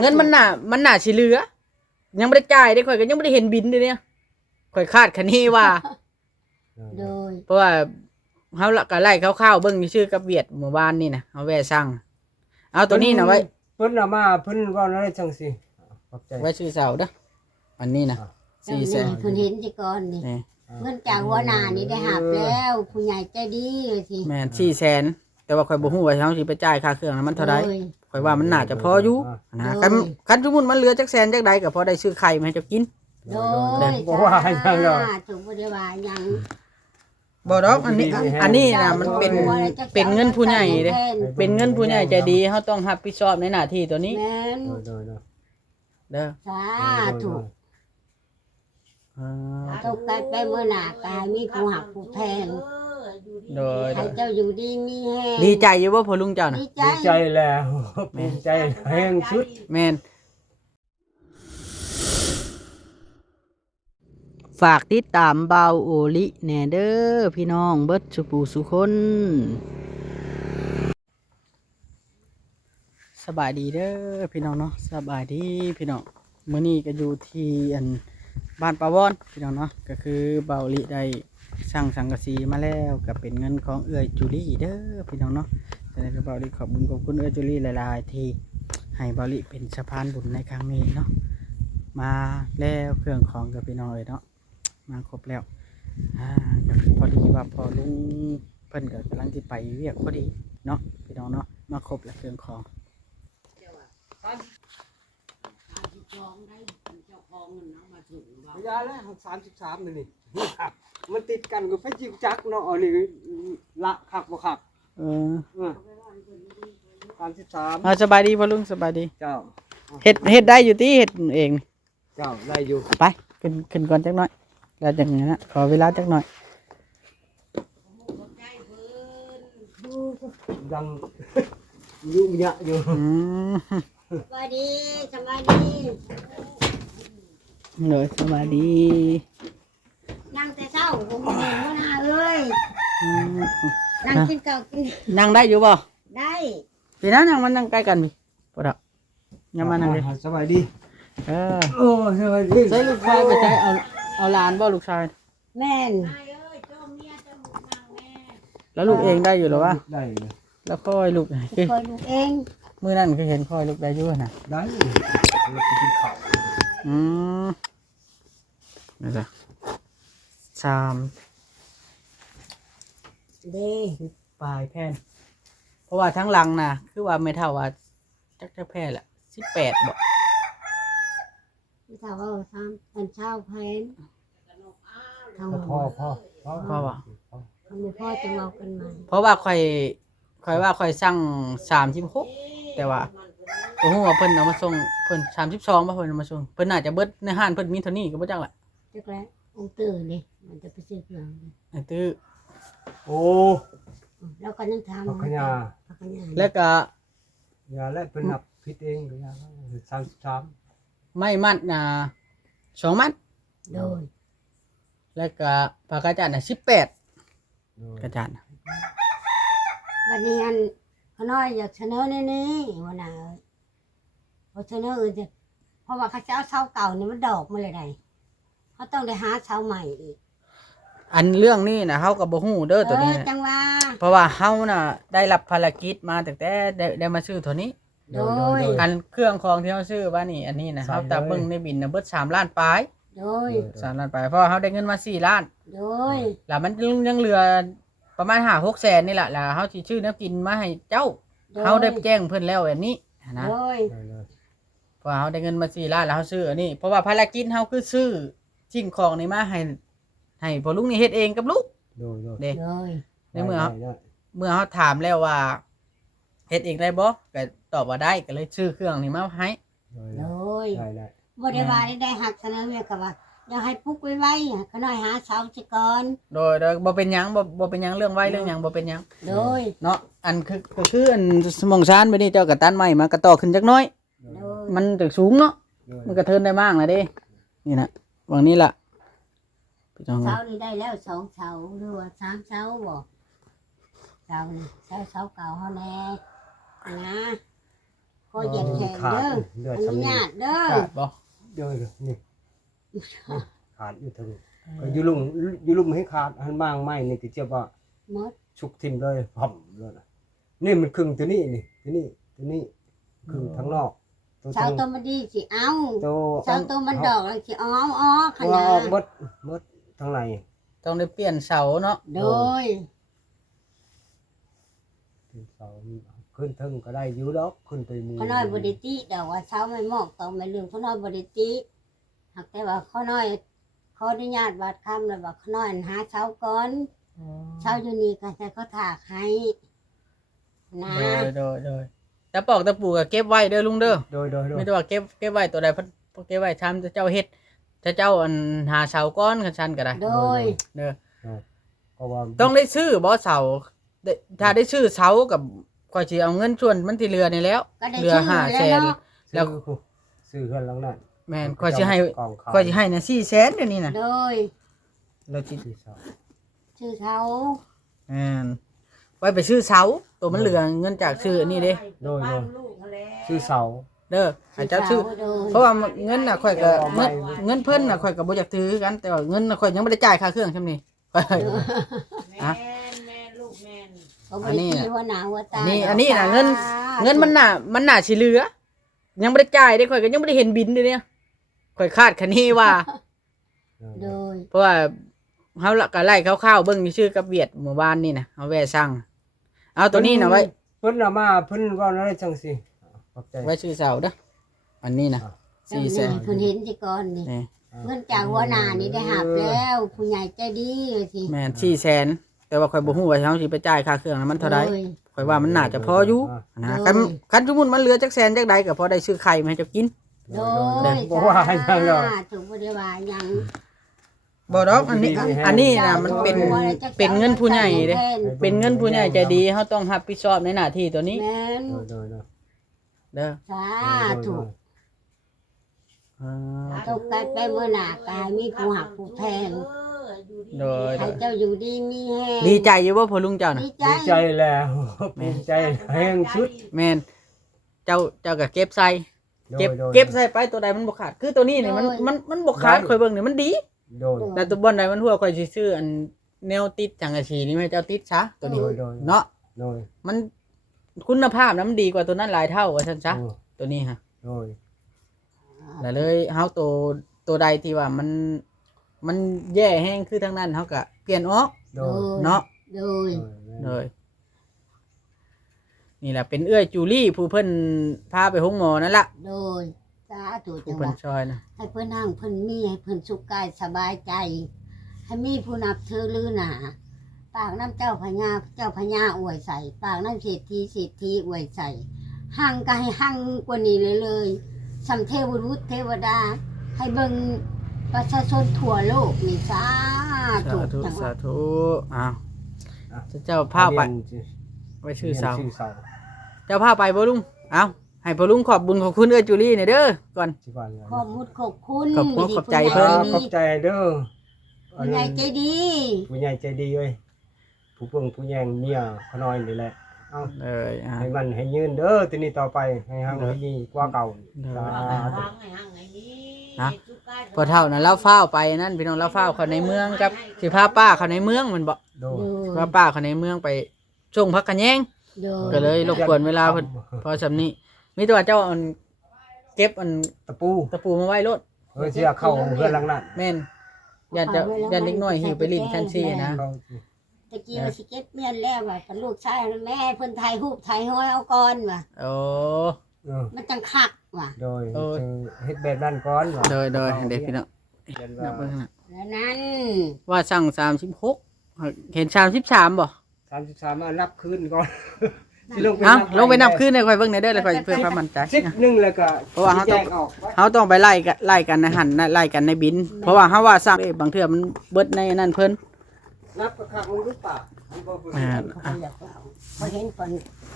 เงินมันน่าสิเหลือยังบ่ได้จ่ายได้ข่อยก็ยังบ่ได้เห็นบิลเลยเนี่ยข่อยคาดคะเนว่า โดย เพราะว่าเฮาละก็ไล่คร่าวๆเบิ่งชื่อกับเวียดหมู่บ้านนี่นะเฮาแวะสั่งเอาตัวนี้น่ะไว้ เพิ่นเอามาเพิ่นเว้าอะไรจังซี่ขอบใจ ไว้ชื่อเสาเด้ออันนี้นะ เจ้านี่เพิ่นเห็นสิก่อนนี่ นี่ เงินจากหัวหน้านี่ได้หับแล้วผู้ใหญ่ใจดีว่าสิ แม่น400,000แต่ว่าข่อยบ่ฮู้ว่าเฮาสิไปจ่ายค่าเครื่องนั้นมันเท่าใดข่อยว่ามันน่าจะพออยู่นะคันสมมุติมันเหลือจักแสนจักใดก็พอได้ซื้อไข่มาให้เจ้ากิน โดย บ่ว่าหยังดอก ถูกบ่ได้ว่าหยัง บ่ดอกอันนี้นะมันเป็นเงินผู้ใหญ่เด้เป็นเงินผู้ใหญ่ใจดีเฮาต้องรับผิดชอบในหน้าที่ตัวนี้ แม่น โดย เด้อ สาธุ อ่า ตกไปเมื่อหน้าก็ให้มีผู้หักผู้แพง โดย ให้เจ้าอยู่ดีมีแฮง ดีใจอยู่บ่พ่อลุงเจ้าน่ะ ดีใจ ดีใจแล้วภูมิใจแห่งสุด แม่นฝากติดตามเบาโอลิแหน่เด้อพี่น้องเบิดสุปูสุคนสบายดีเด้อพี่น้องเนาะสบายดีพี่น้องมื้อนี้ก็อยู่ที่อันบ้านปาวอนพี่น้องเนาะก็คือเบาโอลิได้สั่งสังกะสีมาแล้วก็เป็นเงินของเอื้อยจูลี่เด้อพี่น้องเนาะฉะนั้นก็เบาโอลิขอบคุณเอื้อยจูลี่หลายๆที่ให้เบาโอลิเป็นสะพานบุญในครั้งนี้เนาะมาแล้วเครื่องของกับพี่น้องเอ้ยเนาะมาครบแล้วก็พอดีว่าพอลุงเพิ่นก็กำลังที่ไปเรียกพอดีเนาะพี่น้องเนาะมาครบแล้วเครื่องของ ระยะแล้ว33นี่มันติดกันกับไฟจิกจักเนาะอันนี้ละคักบ่คัก33 สบายดีพ่อลุงสบายดี เจ้า เฮ็ดได้อยู่ที่เฮ็ดเอง เจ้าได้อยู่ ไปขึ้นก่อนจักหน่อยแล้วจังนั้นนะขอเวลาจักหน่อย ดังยุ่งยะอยู่ สบายดีสบายดี เลยสบายดี นั่งแต่เช้าผมบ่เห็นหัวหน้าเอ้ย อืม นั่งกินข้าวกิน นั่งได้อยู่บ่ ได้ พี่นะนั่งมันนั่งใกล้กันพี่ปะดะยังมานั่งเลย สบายดี โอ้สบายดีใช้ลูกชายไปใช้เอาหลานบ่ลูกชาย แม่น แล้วลูกเองได้อยู่หรอวะ ได้ แล้วค่อยลูกคือ คอยลูกเอง มื้อนั้นคือเห็นค่อยลูกได้อยู่น่ะ ได้เราไปกินข้าว อืมนี่จ้ะ3 เด้ ปลายแผ่นเพราะว่าทั้งหลังน่ะคือว่าไม่เท่าว่าจักแผ่นละ18บ่ ที่ถามว่าซ้ำตอนเช้าแพนทาง พ่อ เพราะว่า ทางพ่อจะเมากันใหม่ เพราะว่าค่อยว่าค่อยสั่ง36แต่ว่าบ่ฮู้ว่าเพิ่นเอามาส่งเพิ่น32บ่เพิ่นเอามาส่งเพิ่นน่าจะเบิดในห้านเพิ่นมีเท่านี้ก็บ่จักล่ะ จักแล้วองค์ตื่นนี่มันจะไปซื้อเครื่อง ไอ้ตื้อ โอ้ แล้วก็ยังทำ พักขยา พักขยา แล้วก็ ยาและเป็นนับผิดเองยา33 ไม้มัดน่ะ2มัด โดย แล้วก็ปากกาจัดน่ะ18กระจัดน่ะ วันนี้อันเขาน้อยอยากเสนอนี่วันน่ะพอเสนออื่นจะเพราะว่าเขาจะเอาเสาเก่านี่มันดอกมาเลยได้เขาต้องได้หาเสาใหม่อีก อันเรื่องนี้น่ะเฮาก็บ่ฮู้เด้อตัวนี้ จังว่า เพราะว่าเฮาน่ะได้รับภารกิจมาตั้งแต่ได้มาซื้อตัวนี้ อันเครื่องของที่เฮาซื้อว่านี่อันนี้นะเฮาตาเบิ่งในบินน่ะเบิด3ล้านปลาย โดย 3ล้านปลายเพราะว่าเฮาได้เงินมา4ล้าน โดย แล้วมันยังเหลือประมาณ5-6แสนนี่แหละแล้วเฮาสิซื้อแนวกินมาให้เจ้าเฮาได้แจ้งเพิ่นแล้วอันนี้นะ โดย เพราะเฮาได้เงินมา4ล้านแล้วเฮาซื้ออันนี้เพราะว่าภารกิจเฮาคือซื้อสิ่งของนี่มาให้พ่อลุงนี่เฮ็ดเองกับลูกเด้ โดย ในเมื่อเฮาถามแล้วว่าเฮ็ดเองได้บ่ก็ตอบว่าได้ก็เลยซื้อเครื่องนี่มาให้ โดยบ่ได้ว่าได้หักเสนอเมียก็ว่าอยากให้ปลุกไว้เขาน้อยหาเสาสิก่อน โดยบ่เป็นหยังบ่เป็นหยังเรื่องไว้เรื่องหยังบ่เป็นหยัง โดย เนาะอันคืออันสมองชานไปนี่เจ้าก็ตันไม้มากระต่อขึ้นจักหน้อย โดย มันตึกสูงเนาะมันก็เทินได้มากนะเด้นี่นะวังนี้ล่ะพี่น้อง เสานี่ได้แล้ว2เสาหรือว่า3เสาบ่เสานี่เสาเก่าเฮาแน่นะค อเหยียดแขน ขาด เด้อ เลือด อนุ สำนี ญาตเด้อ ขาดบ่ เด้อนี่ขาดอยู่ถึงก็อยู่ลุ่มให้ขาดอันบางไม้นี่ที่เจ็บว่า หมด ชุกทิ่มเลยผ่อมเลยน่ะนี่มันครึ่งตัวนี้นี่ตัวนี้ครึ่งทั้งนอกตัว เช้าตัวมันดีสิเอา ตัว เช้าตัวมันดอกแล้วสิอ๋อข ว่า นา ออก ด หมดทั้งใน ต้องได้เปลี่ยนเสาเนาะ โดย ที่เสาขึ้นถึงก็ได้อยู่ดอกขึ้นไปมี ข้าน้อยบริติเดี๋ยวว่าเช้าไม่หมอกต้องไม่ลืมข้าน้อยบริติหากแต่ว่าข้าน้อยขออนุญาตบาดคำแล้วว่าข้าน้อยหาเช้าก่อนเช้าอยู่นี่ก็ให้เขาถากให้นะ โดยแต่ปอกตะปูก็เก็บไว้เด้อลุงเด้อ โดย ไม่ได้ว่าเก็บไว้ตัวใดเพิ่นเก็บไว้ทำเจ้าเฮ็ดถ้าเจ้าอันหาเสาก้อนกันชันก็ได้ โดย เด้อ ก็ว่า ต้องได้ซื้อบ่เสาได้ถ้าได้ซื้อเสากับก็สิเอาเงินส่วนมันที่เหลือนี่แล้ว ก็ได้ เหลือ ชื่อแล้ว 500,000 เนาะ แล้ว ซื้อเฮือนหลังนั้น แม่นก็สิให้ กองขาย ก็สิให้น่ะ400,000เดี๋ยวนี้น่ะ โดย แล้วสิ ที่เสา ชื่อเขา แม่นไว้ไปซื้อเสาตัวมันเหลือเงินจากซื้ออันนี้เด้ โดยซื้อเสา เด้อให้เจ้าซื้อ โดย เพราะว่าเงินน่ะข่อยก็ เอาไป เงินเพิ่นน่ะข่อยก็บ่อยากถือกันแต่ว่าเงินน่ะข่อยยังบ่ได้จ่ายค่าเครื่องใช่มั้ยข่อย อ่ะ ก็บริติหัวหน้าหัวตา อันนี้น่ะเงินมันน่ะสิเหลือ ยังบ่ได้จ่ายเด้ข่อยก็ยังบ่ได้เห็นบิลเด้เนี่ยข่อยคาดคะเนว่า โดย เพราะว่าเฮาละก็ไล่คร่าวๆเบิ่งชื่อกับเวียดเมื่อวานนี่น่ะเฮาแวะสั่งเอาตัวนี้น่ะไว้ เพิ่นเอามาเพิ่นว่าอะไรจังสิขอบใจ ไว้ซื้อเสาเด้ออันนี้น่ะ แล้วนี่ 400,000 เพิ่นเห็นสิก่อนนี่ นี่ เงินจากหัวหน้านี่ได้หับแล้วผู้ใหญ่ใจดีสิ แม่น400,000แต่ว่าข่อยบ่ฮู้ว่าเฮาสิไปจ่ายค่าเครื่องนั้นมันเท่าใด โดย ข่อยว่ามันน่าจะพออยู่นะ โดย คันสมมุติมันเหลือจักแสนจักใดก็พอได้ซื้อไข่มาให้เจ้ากิน โดย บ่ว่าหยังหรอก ถูกบ่ได้ว่าหยัง บ่ดอกอันนี้น่ะมันเป็นเงินผู้ใหญ่เด้เป็นเงินผู้ใหญ่ใจดีเฮาต้องรับผิดชอบในหน้าที่ตัวนี้ แม่น โดย เด้อ สาธุ อ่า ตกไกลไปเมื่อหน้ากายมีผู้หักผู้แพง โดย ให้เจ้าอยู่ดีมีแฮง ดีใจอยู่บ่พ่อลุงเจ้าน่ะ ดีใจ ดีใจแล้วภูมิใจแห้งสุด แม่นเจ้าก็เก็บใส่ โดย เก็บใส่ไปตัวใดมันบ่ขาดคือตัวนี้นี่มันบ่ขาดข่อยเบิ่งนี่มันดี โดย แต่ตัวบ่อนใดมันหัวข่อยสิซื้ออันแนวติดจังกะสีนี่ให้เจ้าติดซะตัวนี้ โดย เนาะ โดย มันคุณภาพนะมันดีกว่าตัวนั้นหลายเท่าว่าซั่นซะตัวนี้ฮะ โดย แล้วเลยเฮาตัวใดที่ว่ามันแย่แห้งคือทางนั้นเฮาก็เปลี่ยนออก โดย เนาะ โดย เลยนี่แหละเป็นเอื้อยจูลี่ผู้เพิ่นพาไปห้องหมอนั่นล่ะ โดยสาธุ ผู้ จังห เพิ่น วะ ช่วยนะ ให้เพิ่นนั่งเพิ่นมีให้เพิ่นสุขกายสบายใจ ให้มีผู้นับถือลือหนาปากน้ำเจ้าพญาเจ้าพญาอวยใส่ปากน้ำเศรษฐีอวยใส่ห่างก็ให้ห่างกว่านี้เลยสัมเทวรุษเทวดา ให้เบิ่งประชาชนทั่วโลกนี่สาธุ สาธุ จังหวะ สาธุอ้าวเจ้าพาไปไว้ชื่อเสาเจ้าพาไปบ่ลุงเอาให้พ่อลุงขอบบุญขอบคุณเอื้อยจูลี่หน่อยเด้อก่อน สิว่า ขอบมุดขอบคุณ ขอบคุณขอบใจ ผู้ เพิ่ ใหญ่ น ขอบใจเด้อ ผู้ใหญ่ใจดี ผู้ใหญ่ใจดีเว้ยผู้เพิ่งผู้แยงเมียขน้อยนี่แหละเอา เอ้ยอ่า ให้มันให้ยืนเด้อทีนี้ต่อไปให้หังให้ดีกว่าเก่าสาธุ นะพอเท่านั้นเราเฝ้าวไปนั่นพี่น้องเราเฝ้าวเข้าในเมืองกับสิพาป้าเข้าในเมืองมันบ่ โดย พาป้าเข้าในเมืองไปช่วงพักกันแยง โด ก็เลยรบกวนเวลาเพิ่นพอสำนี้มีแต่ว่าเจ้าอันเก็บอัน ตะปู ตะปูมาไว้รถ เฮ้ยเสียเข้าเพื่อนหลังนั้น แม่นยันจะยันเล็กน้อยหิวไปลิ้นชั้นซี่นะ เข้า ตะกี้ว่าสิเก็บเมียนแล้วว่าเป็นลูกชายแม่เพิ่นถ่ายรูปถ่ายห้อยเอาก่อนว่ะ โอ้ มันจังคักว่ะ โดยเฮ็ดแบบนั้นก่อน โดยเด็กพี่น้องนับเบิ่งนะ แล้วนั้น ว่าสั่ง36เห็น33บ่ 33มานับคืนก่อนสิ เอ้าลงไปนับคืนให้ค่อยเบิ่งได้เด้อแล้วค่อยเพื่อความมั่นใจ 10แล้วก็ เพราะว่าเขาต้อง แยกออก เฮาต้องไปไล่กันในหันไล่กันในบิน เพราะว่าเฮาว่าสั่งบางเทื่อมันเบิดในนั่นเพิ่น นับกระคักมึงรู้ป่ะมันบ่ อ่า เขาอยากเอาเขาเห็นคน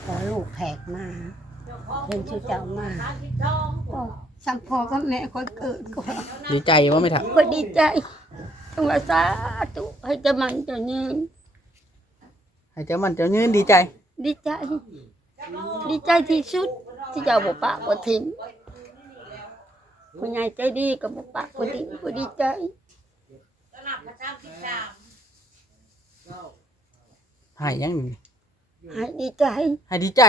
พอลูกแผกมาเห็นชื่อเจ้ามาโอ้สัมพอกับแม่คนเกิดก็ ดีใจว่าไม่ทัน ก็ดีใจจังว่าสาธุให้เจะมันเจะยืน ให้เจ้ามันเจ้ายืนดีใจ ดีใจ ดีใจที่สุด ที่เจ้าบ่ปะบ่ทิ้งผู้ใหญ่ใจดีก็บ่ปะบ่ทิ้งบ่ดีใจ หายยังนี่ ให้ดีใจ หายดีใจ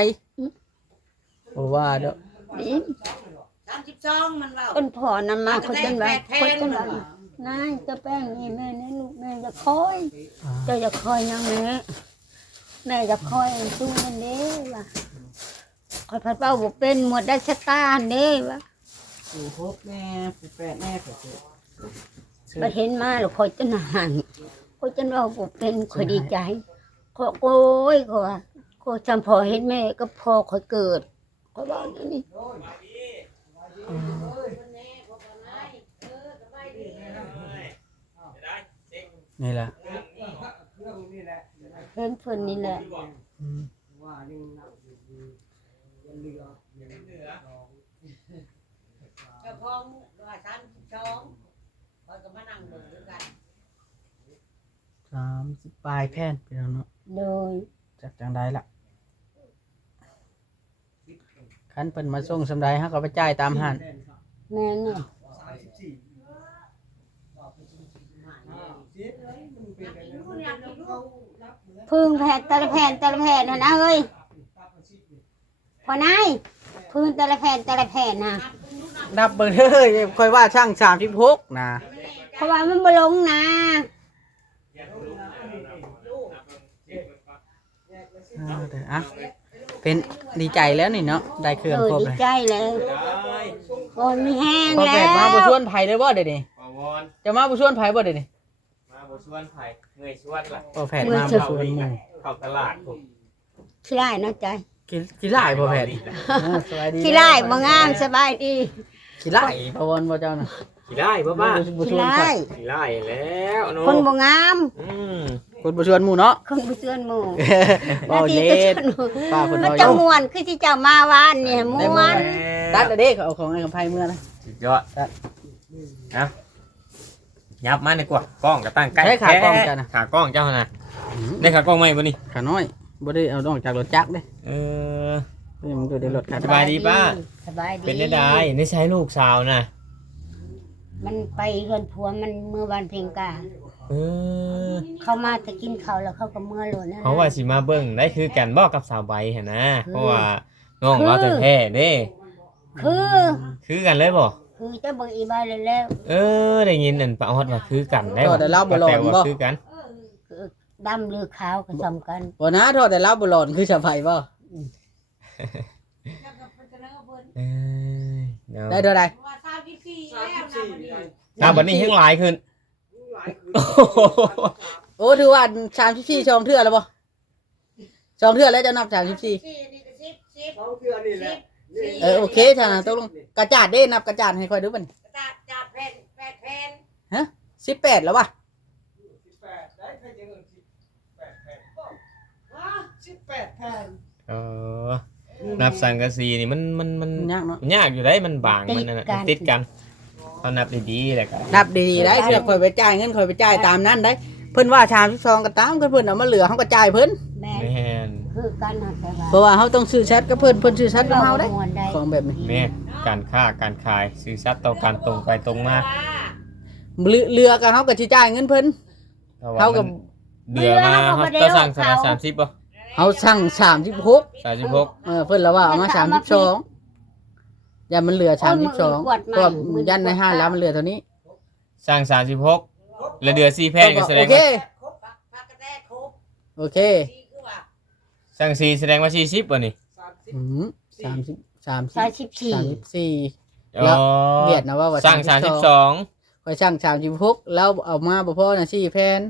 เพราะว่าเด้อ ดี 32มันเว้า คนพ่อนำมาเขาจังว่า แพ คน ง จัง มั ว่าน เว้า นายจะแป้งนี่แม่นี่ลูกแม่จะคอยเจ้าจะคอยยังแม่จะคอยสู้มันเด้ว่าคอยพัดเป้าบ่เป็นหมดได้ชะตาเด้ว่า ปู่พบแม่ปู่แปดแม่ก็เจอ บ่เห็นมาแล้วคอยจะนานคอยจนว่าบ่เป็นคอยดีใจขอโอ้ยขอว่าขอจำพอเห็นแม่ก็พอคอยเกิดขอยบอกอย่างนี้ นี่ล่ะ เห็นเพิ่นนี่แหละ อืม ว่ายังนับอยู่ยังเหลือ เจ้าของว่า32ข้อยก็มานั่งเบิ่งด้วยกัน 30ปลายแผ่นพี่น้องเนาะ โดย จากจังใดล่ะคันเพิ่นมาส่งสำใดเฮาก็ไปจ่ายตามหัน แม่นี่พึ่งแผ่นแต่ละแผ่นแต่ละแผ่นน่ะนะเอ้ยพอนายพึ่งแต่ละแผ่นแต่ละแผ่นน่ะ นับเบิ่งเด้อค่อยว่าช่าง36นะ เพราะว่ามันบ่ลงนะ เด้ออ่ะเป็นดีใจแล้วนี่เนาะได้เครื่องครบ ดี เลย ใจเลยโอนมีแห้ง พอ แล้ แปดมาบ่ช ว วนไผเด้อบ่เดี๋ยวนี้ ปาวอน จะมาบ่ชวนไผบ่เดี๋ยวนี้ มาบ่ชวนไผเงยชวนล่ะ พอแผดมาบ่ชวนหมู่ เข้าตลาดผม ขี้ไล่เนาะใจ ขี้ไล่พอแผดสบายดี ขี้ไล่บ่งามสบายดี ขี้ไล่พะวนบ่เจ้าน่ะ ขี่ได้บ่บ้า บ่ช ขี้ วน ไล่ ข่อย ขี่ได้แล้วเนาะ คนบ่งาม อืม คนบ่ชวนหมู่เนาะ คนบ่เชื่อนหมู่ เว้าเย็ดป้าเพิ่น มัน เว้า จะ อยู่ ม่วนคือที่เจ้ามาวานนี่ม่วน ตัดแล้วเด้เขาเอาของไอ้กำไพเมื่อนะ สุดยอดนะยับมาดีกว่ากล้องก็ตั้งใกล้ ใช้ขากล้องจ้ะนะ ขากล้องเจ้านะได้ขากล้องไหมบ่นี่ ขาน้อยบ่ได้เอาออกจากรถจักรเด้ เออ นี่มันอยู่ในรถคัน สบายดีป้า สบายดี เป็นได้ได้นี่ใช้ลูกสาวนะ มันไปเฮือนผัวมันเมื่อวันเพ็งกา เออ เขามาจะกินข้าวแล้วเขาก็เมื่อโลดนะ เพราะว่าสิมาเบิ่งได้คือกันบ่กับสาวใบหั่นนะเพราะว่าน้องเราแท้ๆเด้ คือ คือกันเลยบ่ คือเจะเบิ่งอีบายเลยแล้ว เออได้ยินนั่นป้าฮอดว่าคือกันได้ ก็ได้เล่าบ่หลอน แต่ว่า บ่ คือกัน คือดำหรือขาวก็ซ้ำกัน บ่นะโทษแต่เล่าบ่หลอนคือชาวไผบ่ เออเนาะ ได้เท่าใด ว่า34แล้วนะมันนี่ น้าบัดนี้ยังหลายขึ้น หลายคืน โอ้ถือว่า34ช่องเทื่อแล้วบ่ช่องเทื่อแล้วจะนับ34 นี่ก็10 เขาเทื่อนี่แหละนี่ โอเคถ้าตกลงกระจาดเด้นับกระจาดให้ค่อยดูบัดนี้ กระดาษจาดแผ่น8แผ่น ฮะ18แล้ววะ 18ได้ใครจะเงิน18แผ่นบ่ ว้า 18แผ่น เออนับสังกะสีนี่มัน มันยากเนาะ ยากอยู่ได้มันบางมันนั่นน่ะมันติดกันเขานับดีๆแหละกัน นับดีๆได้เสือค่อยไปจ่ายเงินค่อยไปจ่ายตามนั้นได้ เพิ่นว่า32ก็ตามเพิ่นเอามาเหลือเฮาก็จ่ายเพิ่น แม่ แม่น คือกันนะแต่ว่า เพราะว่าเฮาต้องซื้อแชทกับเพิ่นเพิ่นซื้อแชทกับเฮาได้ ม่วนได้ ของแบบนี้ แม่การค้าการขายสื่อสัตย์ต่อการตรงไปตรงมา เรือกับเฮาก็สิจ่ายเงินเพิ่น เท่ากับ เดือมาเขาต้องสั่งสนะ30ป่ะ เฮาสั่ง36 36เพิ่นละว่าเอามา32อย่ามันเหลือ32ก็ยันในห้างแล้วมันเหลือเท่านี้ สั่ง36แล้วเดือ4แพงก็แสด โอง เค ว่า ครบปากกระแดกครบ โอเค สี่คือว่า สั่ง4แสดงว่า40ป่ะนี่ อืม30 34 แล้วเวียดนะว่า สั่ง ข่อยสั่ง36แล้วเอามาบ่พอน่ะ4แผ่น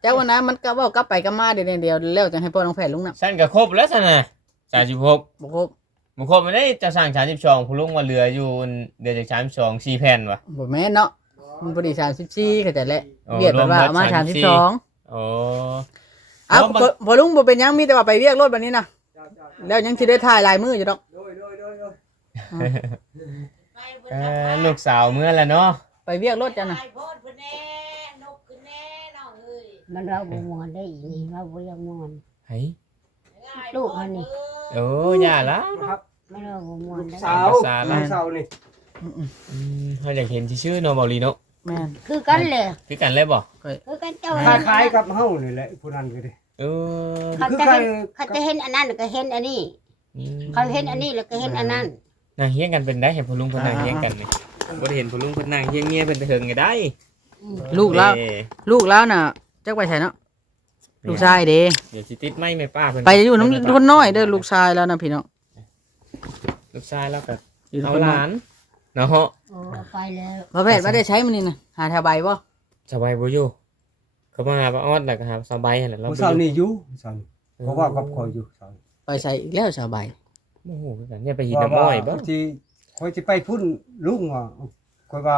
แต่วันนั้นมันก็เว้ากลับไปกลับมาเดียวแล้วจังให้พ่อน้องแผ่นลุงน่ะ 32สั่งก็ครบแล้วซั่นน่ะ36 บ่ครบ บ่ครบไม่ได้จะสั่ง32ผู้ลุงว่าเหลืออยู่เดือจาก32 4แผ่นว่ะ บ่แม่นเนาะมันบ่ได้34เข้าใจแล้ว โอ้ เวียดมันว่าเอามา รวมเบิด 32 โอ้ อ้าว เพราะมัน บ่ลุงบ่เป็นหยังมีแต่ว่าไปเรียกรถบัดนี้นะ เจ้า แล้วยังสิได้ถ่ายลายมืออยู่ดอก โดย ไปเบิ่ง ลูกสาวเมื่อแล้วเนาะ ไปเรียกรถจ้ะนะ ไปโพดเพิ่นแน่นกขึ้นแน่น้องเอ้ย มันเราบ่ม่วนได้อีนี่เราบ่อยากม่วน เฮ้ย ลูกอันนี้ โอ้ย่าละ ครับ ไม่รู้บ่ม่วน ลูก ได้ สาว ลูกสาว ลูกสาวนี่ เฮาอยากเห็นชื่อๆเนาะบ่ลีเนาะ แม่น คือกันเลย คือกันเลยบ่ คือกันเจ้า คล้ายๆกับเฮานี่แหละผู้นั้นก็ดิ เออ เขาจะเห็นเขาจะเห็นอันนั้นก็เห็นอันนี้ อืม เขาเห็นอันนี้แล้วก็เห็นอันนั้น นางเฮียงกันเป็นได้เห็นพ่อลุงเพิ่นนางเฮียงกันนี่บ่ได้เห็นพ่อลุงเพิ่นนางเฮียงเมียเพิ่นแต่เฮิงก็ได้ ลูกแล้ว เด้ ลูกแล้วน่ะจักไปไสเนาะลูกชายเด้ เดี๋ยวสิติดไม้แม่ป้าเพิ่น ไปอยู่น้ำคนน้อยเด้อลูกชายแล้วนะพี่น้อง ลูกชายแล้วก็ อยู่ เอา คน ห น้อ ลาย นเนาะ โอ้ไปแล้ว พระแพทย์ว่าได้ใช้มันนี่นะหาแถวใบบ่ สบายบ่อยู่เขามาหาป้าออดแล้วก็หาสบายหั่นแหละเรา ผู้ บ่ สาว อยู่ นี่อยู่ผู้สาวนี่เพราะว่ากับคอยอยู่สาวนี่ ไปใส่อีกแล้วชาวใบ โอ้โหคือกันเนี่ยไปหินน้ำอ้อยบ่ ที่คอยสิไปพุ่นลุงว่าคอยว่า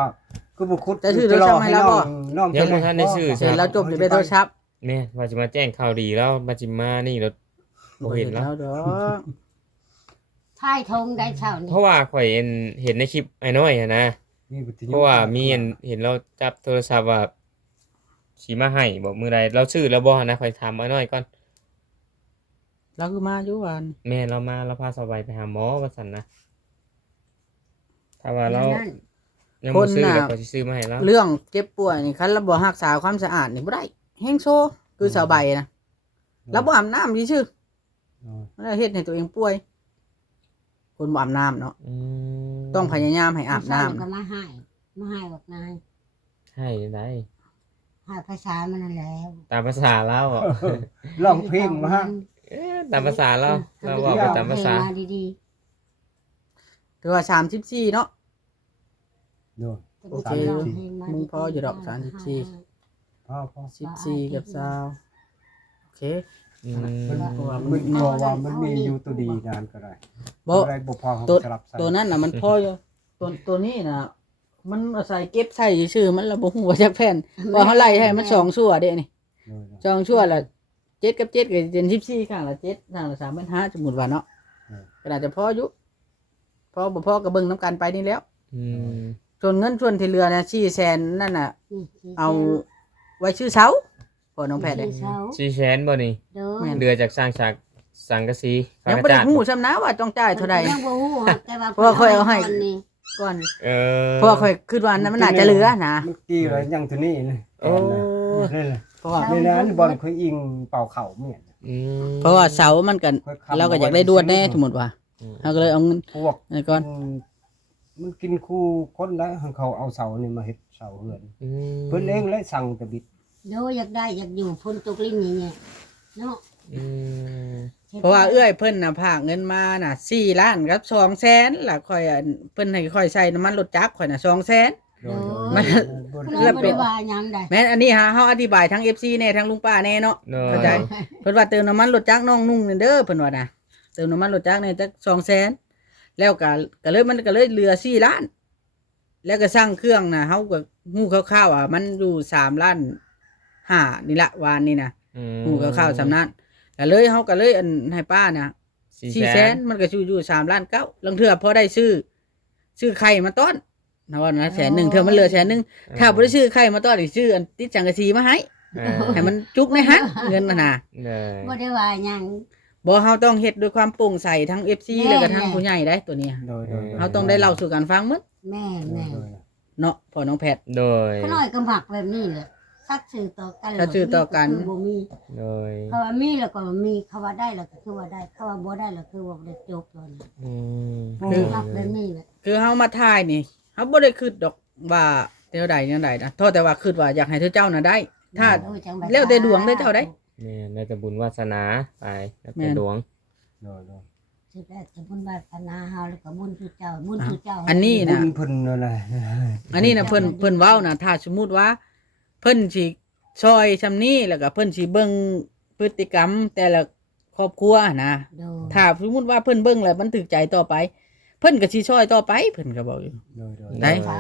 คือบ่คุด แต่ชื่อโทรศัพท์ให้แล้วบ่ น้อง ยังบ่ทันได้ซื้อ เห็นแล้วจบอยู่ในโทรศัพท์ แม่ว่าจะมาแจ้งข่าวดีแล้วมาจิมานี่รถบ่เห็นแล้ว ดอก ท้ายทงได้เช้านี้ เพราะว่าข่อยเห็นในคลิปไอ้น้อยอะนะ นี่วิทยุ เพราะว่ามีเห็นเราจับโทรศัพท์ว่าสิมาให้บอกมื้อใดเราซื้อแล้วบ่นะข่อยถามไอ้น้อยก่อน เราคือมาอยู่วัน แม่เรามาเราพาสบายไปหาหมอว่าซั่นนะถ้าว่าเรา นั่น ยังบ่ซื้อแล้วข่อยสิซื้อมาให้เรา เรื่องเจ็บป่วยนี่คันเราบ่รักษาความสะอาดนี่บ่ได้แฮงโซคือชาวใบนะเราบ่อาบน้ำซื่อๆมันเฮ็ดให้ตัวเองป่วย คนบ่อาบน้ำเนาะ อืม ต้องพยายามให้อาบน้ำ ผู้ชายก็มาให้บอกนาย ให้ได้ ให้ภาษามันนั่นแล้ว ตามภาษาเราอะ ร้องเพลงมาฮะ ตามภาษาเราเราเว้าไปตามภาษา เพลงมาดี ถือว่า34เนาะ โดน ๆ โอเค มึงพออยู่ดอก34 พ่อ 14กับ20โอเค อืม มัน เพราะว่า มันบอกว่ามันมีอยู่ตัวดีนานก็ได้ บ่ อะไรบ่พอเขา ตัว สลับใส่ ตัวนั้นน่ะมันพออยู่ตัวนี้น่ะ มันอาศัยเก็บใส่ชื่อมันระบบหัวจักแผ่นว่าเขาไล่ให้มัน2ชั่วเด้นี่ โดน 2ชั่วละ7กับ7ก็เป็น14ข้างละ7ข้างละ3,500สมมุติว่าเนาะก็น่าจะพออยู่พอบ่พอก็เบิ่งนํกันไปนี่แล้ว อืม ส่วนเงินส่วนที่เหลือน่ะ400,000นั่นน่ะเอาไว้ชื่อเสาพอน้องแพทย์เด้ ซีแชนบ่นี่ เด้อ แม่น เรือจากสร้างจากสังกะสี ยังบ่ได้ฮู้ซ้ำนะว่าต้องจ่ายเท่าใด ยังบ่ฮู้ครับแต่ว่า เพราะว่าค่อยเอาให้ ตนนี้ ก่อน เออ เพราะว่าค่อยคิดว่าอันนั้นมันน่าจะเหลือนะ เมื่อกี้เลยยังตัวนี้นี่ โอ้ นั่นแหละ เพราะว่า ในนั้นบอลเคยอิงเป่าเข่าเมียน อืม เพราะว่าเสามันกันเราก็อยากได้ดวดแน่สมมุติว่าเราก็เลยเอาเงิน พวก นี่ก่อน มันกินคู่คนได้เขาเอาเสานี่มาเฮ็ดเสาเฮือน อืม เพิ่นเองเลยสั่งแต่บิด เด้ออยากได้อยากอยู่พ้นตกลิ้นอย่างเงี้ยเนาะ อืม เพราะว่าเอื้อยเพิ่นน่ะพากเงินมาน่ะ4ล้านกับ200,000ล่ะค่อยอันเพิ่นให้ค่อยใช้น้ำมันรถจักรค่อยน่ะ200,000 โดย มัน เรา แล้ว บ่ เป็ ได้ น ว่าหยังได้ แม่นอันนี้เฮาอธิบายทั้ง FC แน่ทั้งลุงป้าแน่เนาะ เนาะ เข้าใจ เพิ่นว่าเติมน้ำมันรถจักรน้องนุ่งนี่เด้อเพิ่นว่านะเติมน้ำมันรถจักรนี่จัก200,000แล้วก็เลยมันก็เลยเหลือ4ล้าน แล้วก็สร้างเครื่องน่ะเฮาก็ฮู้คร่าวๆอ่ะมันอยู่3ล้าน5นี่ละวานนี่นะ อืม ฮู้คร่าวๆสำนั้นก็เลยเฮาก็เลยอันให้ป้าน่ะ 400,000มันก็อยู่3ล้าน9ลังเทื่อพอได้ซื้อไข่มาต้อนนะว่านะ100,000เทื่อมันเหลือ100,000ถ้าบ่ได้ซื้อไข่มาต้อนอีกซื้ออันติดจังกะสีมาให้ อ่า ให้มันจุกในหันเงินน่ะนะ เนย บ่ได้ว่าหยัง บ่เฮาต้องเฮ็ดด้วยความโปร่งใสทั้ง FC แม่ แล้วก็ทั้งผู้ใหญ่ได้ตัวเนี้ย โดย เฮาต้องได้เล่าสู่กันฟังหมด แม่ โด แม่ ยโดย เนาะพ่อน้องแพทย์ โดย ขน้อยก็หมักแบบนี้แหละชักชื่อต่อกัน ชักชื่อต่อกัน คือบ่มี โดย เขาว่ามีแล้วก็มีเขาว่าได้แล้วก็คือว่าได้เขาว่าบ่ได้แล้วคือว่าบ่ได้จบเลย อืม คือ หมักแบบนี้แหละ คือเฮามาถ่ายนี่เฮาบ่ได้คิดดอกว่าแนวใดนะโทษแต่ว่าคิดว่าอยากให้เจ้าน่ะได้ ถ้า โอ้ยจังใด แล้วแต่ดวงเด้อเจ้าได้ แม่น่าจะบุญวาสนาไปแล้ว แม่ แต่ น ดวง โดยโดย สิได้จะบุญวาสนาเฮาแล้วก็บุญคือเจ้าบุญคือเจ้า อันนี้ บุ น่ะ ญเพิ่นอะไร อันนี้น่ะเพิ่นเว้าน่ะถ้าสมมุติว่า เพิ่นสิช่วยซำนี้แล้วก็เพิ่นสิเบิ่งพฤติกรรมแต่ละครอบครัวนะ โดย ถ้าสมมุติว่าเพิ่นเบิ่งแล้วมันถึกใจต่อไป เพิ่นก็สิช่วยต่อไปเพิ่นก็บอกอยู่ โดยโดย ได้ สา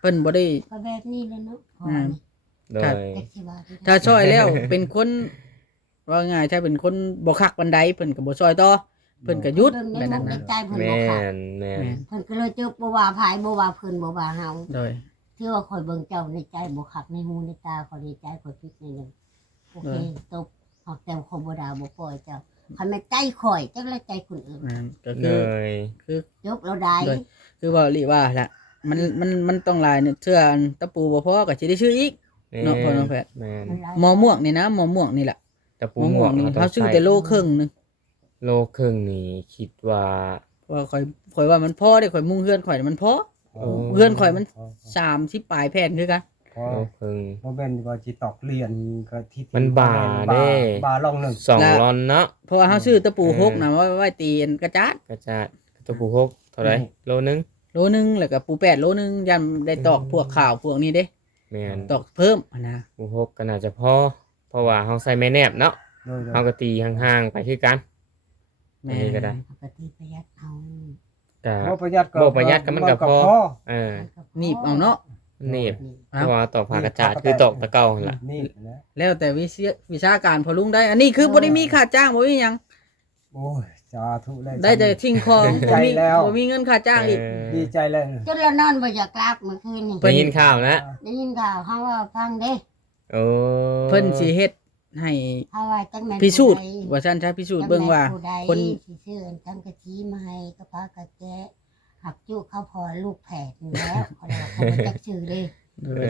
เพิ่นบ่ได้ ก็แบบนี้แหละเนาะพอ อืม นี่ โดย จักสิว่าที่ ถ้าช่วยแล้ว เป็นคนว่าง่ายถ้าเป็นคนบ่คักปานใดเพิ่นก็บ่ช่วยต่อเพิ่นก็หยุด เบิ่งใน แบบ มุ นั้น กใน นะ ใจเพิ่น แม่ บ่ขาด นแม่น แม่น เพิ่นก็เลยเจอบ่ว่าภายบ่ว่าเพิ่นบ่ว่าเฮา โดย ถือว่าข่อยเบิ่งเจ้าในใจบ่คักในหูในตาข่อยในใจข่อยคิดในหนึงโอเคตบออกแต่ข่อยบ่ด่าบ่ปล่อยเจ้า คันแม่ใจข่อยจักละใจคนอื่น ก็ เล คือ ย จบแล้วได้ โดย คือว่าลิว่าละมันต้องลายเนี่ยเสื้ออันตะปูบ่พอก็สิได้ชื่ออีก เนาะพ่อน้องแพทย์ แม่น หมอม่วงนี่นะหมอม่วงนี่แหละ ตะ ห ปู มอ หม ม่ว ว ง ก นี่ มันต้อ เขา ง ซื้อ ใช้ แต่โลครึ่งนึง โลครึ่งนี่คิดว่า เพราะว่าข่อยว่ามันพอได้ข่อยมุ่งเฮือนข่อยน่ะมันพอ โอ้ เฮือนข่อยมัน30ปลายแผ่นคือกัน พอ โลครึ่ง บ่แม่นว่าสิตอกเรียนก็ที่ มันบาเด้ บาลองหนึง สองร้อนเนาะ เพราะว่าเฮาซื้อตะปูหกน่ะไว้ตีอันกระจาด กระจาดตะปูหกเท่าไหร่โลนึง โลนึงแล้วก็ปู8โลนึงยันได้ตอกพวกข่าวพวกนี้เด้ แม่น ตอกเพิ่มอะนะ ปูหกก็น่าจะพอเพราะว่าเฮาใส่แม่แนบเนาะ โดย เฮาก็ตีห่างๆไปคือกันอันนี้ก็ได้ ปกติประหยัดเอา ก็ บ่ประหยัดก็ บ่ประหยัดก็มันก็พอ เออ หนีบเอาเนาะ นี่ ครั เพ บ ราะว่าตอกผ้ากระจาดคือตอกตะเก่าหั่นล่ะ นี่นะ แล้วแต่วิชาการพอลุงได้ อันนี้คือบ่ได้มีค่าจ้างบ่มีหยัง โอ้ยสาธุเลย ได้แต่ทิ้งของ ดีใจแล้ว บ่มีเงินค่าจ้างอีก ดีใจเลย จนเรานอนบ่อยากกลับเมื่อคืนนี่ ได้ยินข่าวนะ ได้ยินข่าวเขาว่าฟังเด้ โอ้ เพิ่นสิเฮ็ดให้ เขาว่าจังแม่น พิสูจน์ ผู้ใด ว่าซั่นใช้พิสูจน์เบิ่งว่า จัแม่ผู้ใด คน สิซื้อทำกะทิมาให้กระเพาะกระแกะหักจุเขาพอลูกแผดอยู่แล้วเขาเลยว่าเขาบ่จักชื่อเลย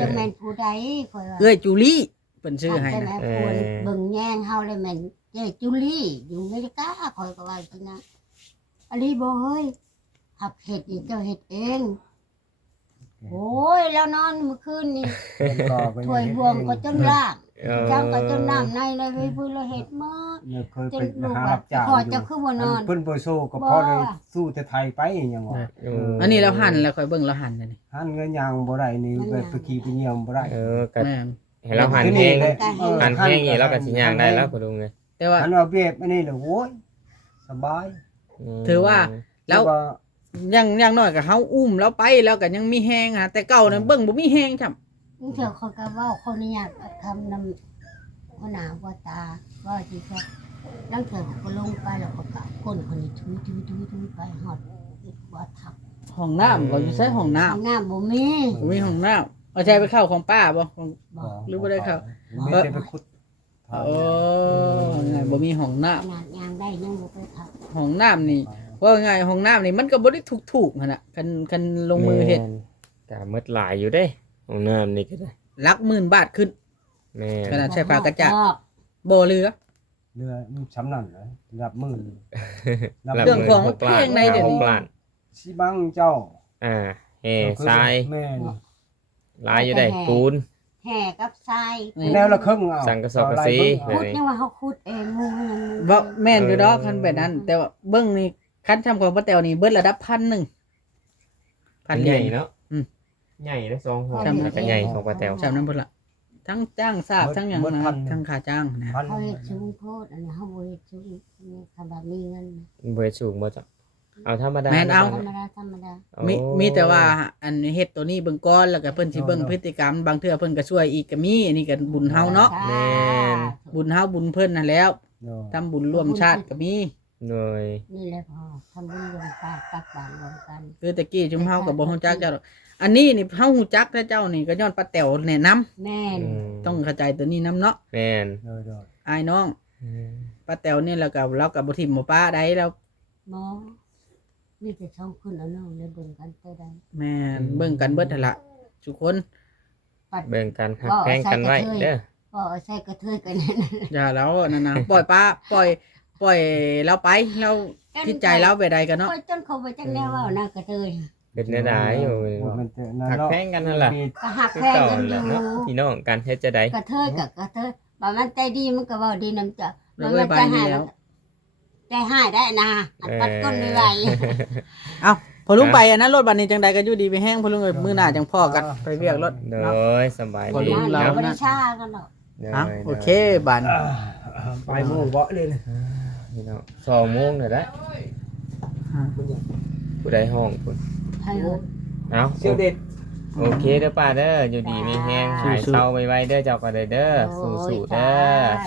จังแม่นผู้ใดคอยว่า เอ้ยจูลี่เพิ่นซื้อให้ จัง นะ แม่ควรเบิ่งแย่งเฮาเลยแม่นเจ้จุลี่อยู่อเมริกาคอยก็ว่าจังนะอันนี้บ่เฮ้ยหักเฮ็ดนี่เจ้าเฮ็ดเองโอ้ยแล้วนอนเมื่อคืนนี่ถ้วยบวงก็จนล่าง จำก็จนน้ำในเลยไปพูดเลยเห็ดมาก เนี่ยเคย จ ไป นลูก หา แบ รั บบ จ้าง พอจะขึ้นบนนอน เพิ่นบ่สู้ก็พอเลยสู้แต่ไทยไปหยังว่า อันนี้เราหั่นแล้วค่อยเบิ่งเราหั่นอันนี้ หันเงินยางบ่ได้นี่แบบไปขี่ไปเหี่ยวบ่ได้ ก็ แม่น ให้เราหันแห้งหันแห้งนี่เราก็สิย่างได้แล้วคุณลุงเลย แต่ว่า หันเอาเบียบอันนี้เลยโอ้ยสบาย ถือว่า แล้ว ต่า ยังน้อยก็เฮาอุ้มแล้วไปแล้วก็ยังมีแฮงหาแต่เก่านั้นเบิ่งบ่มีแฮงจ้ำ นี่เถอะเขาก็เว่าคนนี้อยากทำนำหัวหน้าหัวตาว่าจีครับแล้วเถอะก็ลงไปแล้วก็กะคนคนนี้ทุยไปหอดว่าทับ ห้องน้ำก็อยู่ใช้ห้องน้ำ ห้องน้ำบ่มี บ่มีห้องน้ำเอาใจไปเข้าของป้าบ่ของ บอก หรือบ่ได้เข้า มีแต่ไปขุด โอ้ยบ่มีห้องน้ ขนาดยางได้ยังบ่ไปทับ ำห้องน้ำนี่ว่าไงห้องน้ำนี่มันก็บ่ได้ถูกๆหั่นน่ะคันลงมือเฮ็ด ก็หมดหลายอยู่เด้ของน้ำนี่ก็ได้ หลักหมื่นบาทขึ้น แม่ ขนาดใช้ผ้ากระจาด บอก บ่เหลือ เรือสำนั่นเลยรับมือ เรื่องของเพลงในเดี๋ยวนี้ ล้าน สิบังเจ้า เฮทราย แม่น หลายอยู่ได้ปูน แห่กับทราย แล้วละครึ่งเอา สั่งกระสอบกระสี ขุดยังว่าเขาขุดเองงูยัง บ่แม่นอยู่ดอกคันแบบนั้น แต่ว่าเบิ่งนี่คันทำของป้าแตวนี่เบิดระดับ1,000 1,000 ให เหรีย ญ่ ญ เนาะ อืม ใหญ่ได้2หัว จำได้ แล้วก็ใหญ่ของปลาแตว จำนั้นพุ่นละทั้งจ้างทราบทั้งหยังนะทั้งค่าจ้างนะ พัน เขาเฮ็ดสูงโพดอันนี้เขาบ่เฮ็ดสูงนี่คำแบบมีเงิน บ่ได้สูงบ่จ้ะเอาธรรมดา ธรรมดาธรรมดา โอ้ มีแต่ว่าอันเฮ็ดตัวนี้เบิ่งก่อนแล้วก็เพิ่นสิเบิ่งพฤติกรรมบางเทื่อเพิ่นก็ช่วยอีกก็มีอันนี้ก็บุญเฮาเนาะ แม่น บุญเฮาบุญเพิ่นนั่นแหล้ว เนาะ ทำบุญร่วมชาติก็มี หน่วย นี่แหละพอทำบุญรวมกันตักบาตรรวมกัน คือตะกี้จุมเฮาก็บ่ฮู้จักเจ้าดอกอันนี้นี่เฮาฮู้จักแต่เจ้านี่ก็ย้อนป้าแต๋วแนะนำ แม่น ต้องเข้าใจตัวนี้นํเนาะ แม่น เนาะ อ้ายน้องป้าแต๋วนี่แล้วก็เราก็บ่ทิ่มบ่ป้าได้แล้ว หมอมีแต่ช่องขึ้นเอาน้องเลยเบิ่งกันเท่าใด แม่นเบิ่งกันเบิดหั่นล่ะทุกคน ปัด แบ่งกันหักแพงกันไว้เด้อ ก็เอาใส่กระเทยกันนั่นน่ะ อย่าแล้วนั่นน่ะปล่อยป้าปล่อยเราไปเราจิตใจเราไปใดกันเนาะ โอ้ยจนเขาไปจังแน่ว่าน่ากระเทย เป็นแนวใดอยู่ มันจะนั่น หัก เนาะ แพงกันนั่นล่ะ ก็หัก คือ แพง เก่า กัน นั่น อ แหละ ยู่ เนาะพี่น้องกันเฮ็ดจะได้ กระเทยกับกระเทยบามันใจดีมันก็เว้าดีนำจ้ะ เรา มัน ไป ใจ นี่ หาย แล้ว ใจหายได้นะอันปัดก้นไม่ไหว เอาพอลุงไปอันนั้นรถบัดนี้จังใดก็อยู่ดีไปแห้งพอลุงเอ้ยมื้อหน้าจังพ่อกันไปเรียกรถ โด เนาะ ยสบาย บ่ ดี รู้ เรา เรา ไม่ได้ช้ากันหรอก อ่ะโอเคบัด ไปโม่เบาะเลยนะ พี่น้อง2 โมงแล้วได้ผู้ใดห้องพุ่น ให้เอิ้น เอา เสียวเด็ด โอเคเด้อป้าเด้ออยู่ดีมีแฮงหายเศร้าไวๆเด้อเจ้าก็ได้เด้อสู้ๆเด้อ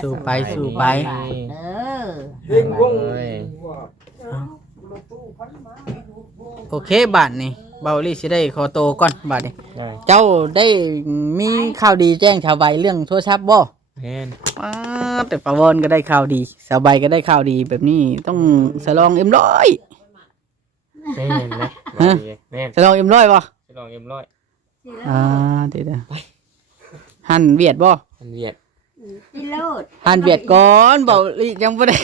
สู้ไปสู้ไป เออ เฮงวง โอเคบัดนี้เบาลี่สิได้ขอโตวก่อนบัดนี้ ได้ เจ้าได้มีข่าวดีแจ้งชาวใบเรื่องโทรศัพท์บ่ แม่น ว้าแต่ปาวอนก็ได้ข่าวดีสาวใบก็ได้ข่าวดีแบบนี้ต้องสลองเอ็มร้อย แม่นนะแม่น สลองเอ็มร้อยป่ะ ฉลองเอ็มร้อย เดี๋ยวหันเวียดบ่ อันเวียด กินโลด หันเวียดก่อนเบาอีกยังบ่ได้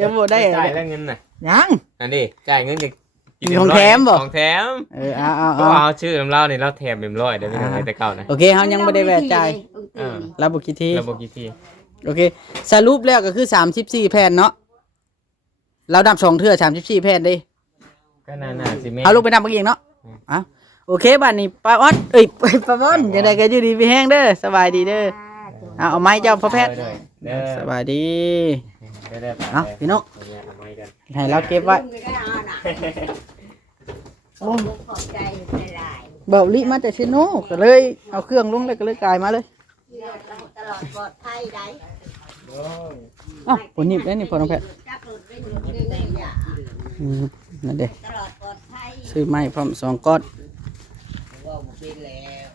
ยังบ่ได้ จ่ายแล้วเงินน่ะ ยัง อันนี้จ่ายเงินจะ ของแถมบ่ ของแถม เอา ก็เอาชื่อน้ำเล่านี่เราแถมเอ็มร้อยเดี๋ยวไม่ต้องให้แต่เก่านะ โอเคเฮายังบ่ได้แวะจ่าย อ่า รับบ่กี่ที ระบบกี่ที โอเคสรุปแล้วก็คือ34แผ่นเนาะเรานับ2เทื่อ34แผ่นเด้ ก็น่าสิแม่ เอาลูกไปนับเองเนาะเอาโอเคบัดนี้ป้าออดเอ้ยป้าบอนจังได๋ก็อยู่ดีมีแฮงเด้อสบายดีเด้อเอาไม้เจ้าพ่อแพทย์ เด้อ สบายดี เด้อ เนาะพี่น้อง เอาไม้กัน ให้เราเก็บไว้ โอ้ขอบใจหลาย เบาลิมาแต่ชิโน่ก็เลยเอาเครื่องลงเลยก็เลยกลายมาเลย ๆตลอดปลอดภัยได้ เอ้าผลหยิบได้นี่พอน้องแพทย์ จักรถเป็นรถเก่งๆอย่า นั่นเด้ ตลอดปลอดภัย ซื้อไม้พร้อม2ก้อน ว่าบ่เป็นแล้ว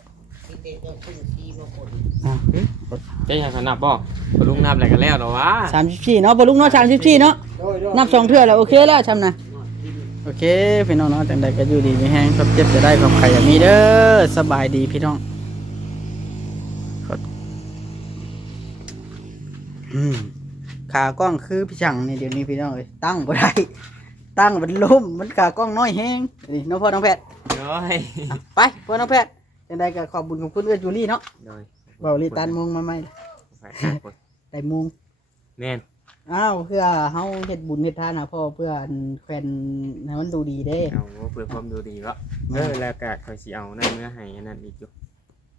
ที่เป็นต้องขึ้นซีมาคน จะอยากนับบ่พอลุงนับอะไรกันแล้วเนาะวะ 34เนาะบ่ลุงเนาะ34เนาะ โดยโดย นับ2เทื่อแล้วโอเคแล้วชำนะโอเคพี่น้องเนาะจังใดก็อยู่ดีมีแฮงครับเจ็บจะได้ความใครอย่ามีเด้อสบายดีพี่น้องขากล้องคือพี่ช่างนี่เดี๋ยวนี้พี่น้องเอ้ยตั้งบ่ได้ตั้งมันล้มมันขากล้องน้อยแฮงนี่น้องพ่อน้องแพทย์ น้อย ไปพ่อน้องแพทย์จังใดก็ขอบคุญของคุณเอื้อจูลี่เนาะ น้อย เบาลีตันมุงมาใหม่ได้มุง แน่น อ้าวเพื่อเฮาเฮ็ดบุญเฮ็ดทานนะพ่อเพื่ออันแควนให้มันดูดีเด้ เอาเพื่อความดูดีวะแล้วก็คอยสิเอาในเมื่อให้อันนั้นอีกอยู่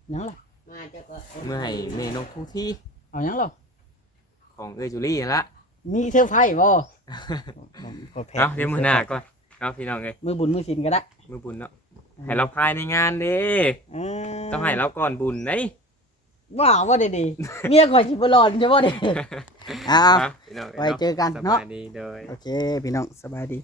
หยังล่ะ มาจะก็ เมื่อให้แม่น้องทุกที่ เอาหยังล่ะ ของเอ้ยจูลี่นั่นละ มีเซอร์ไพรส์บ่ก็แพ้ เอาเดี๋ยวมื้อหน้าก่อนเอาพี่น้องเอ้ย มือบุญมือศีลก็ได้ มื้อบุญเนาะให้เราภายในงานเด้ ต้องให้เราก่อนบุญเด้ ว้าวว่าดีๆเมียข่อยสิบ่รอดจะบ่ได้อ้าว พี่น้อง ไว้เจอกัน ส เนาะ บายดีเด้อ โอเคพี่น้องสบายดี